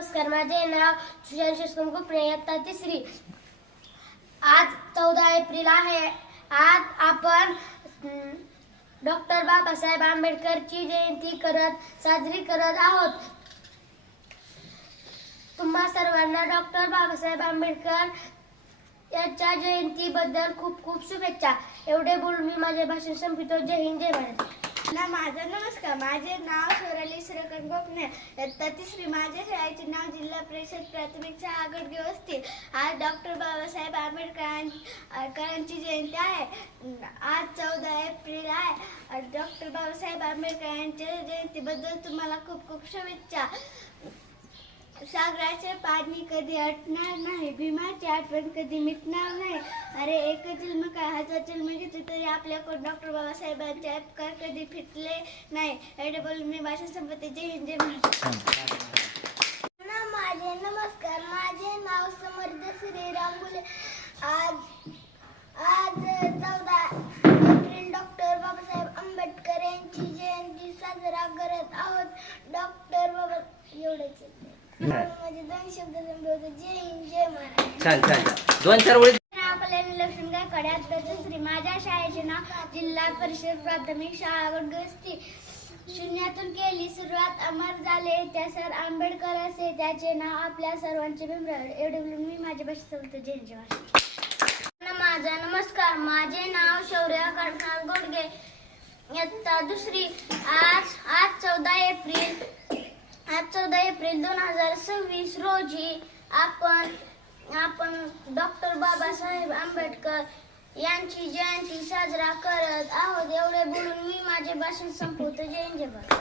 नमस्कार, माझे नाव सुशांत गुप्ते, इयत्ता तिसरी। आज 14 एप्रिल आहे। आज आपण डॉक्टर बाबासाहेब आंबेडकरची जयंती साजरी करत आहोत। तुम्हा सर्वांना डॉक्टर बाबासाहेब आंबेडकर यांच्या जयंतीबद्दल खूप खूप शुभेच्छा। एवढे बोलून मी माझे भाषण संपवितो। जय हिंद, जय भारत। माझा नमस्कार, माझे नाव स्वराली श्रीकांत गोपने, इयत्ता तिसरी। माझ्या शाळेचे नाव जिल्हा परिषद प्राथमिक शाळा गडगे वस्ती। आज डॉक्टर बाबासाहेब आंबेडकरांची जयंती आहे। आज 14 एप्रिल आहे। डॉक्टर बाबासाहेब आंबेडकर यांच्या जयंतीबद्दल तुम्हाला खूप खूप शुभेच्छा। सागराचे पाणी कधी आटणार नाही, भीमाची आठवण कधी मिटणार नाही। अरे एक जन्म काय हजार जन्म घेतले तरी आपल्याकडून डॉक्टर बाबासाहेबांचे उपकार कधी फिटले नाही। एवढे बोलून मी भाषण संपवते। जय हिंद, जय महाराष्ट्र। माझे नमस्कार, माझे नाव समर्थ श्रीराम बुले। आज 14 एप्रिल डॉक्टर बाबासाहेब आंबेडकर यांची जयंती साजरा करत आहोत। डॉक्टर बाबा एवढेच माझे 2 शब्द संपवतो। जय हिंद, जय महाराष्ट्र। छान 2-4 ओळी। नाव कल्याणी लक्ष्मण गायकवाड, इयत्ता तिसरी। माझ्या शाळेचे नाव जिल्हा परिषद प्राथमिक शाळा गडगे। शून्यातून केली सुरुवात, अमर झाले इतिहासात आंबेडकर असे त्याचे नाव, आपल्या सर्वांचे बिंबळ। एवढे बोलून मी माझी भाषा संपवतो। जय हिंद, जय महाराष्ट्र। माझा नमस्कार, माझे नाव शौर्य कडखान गोडगे, इयत्ता दुसरी। आज 14 एप्रिल 2026 रोजी आपण डॉक्टर बाबासाहेब आंबेडकर यांची जयंती साजरा करत आहोत। एवढे बोलून मी माझे भाषण संपवतो। जय हिंद, जय भारत।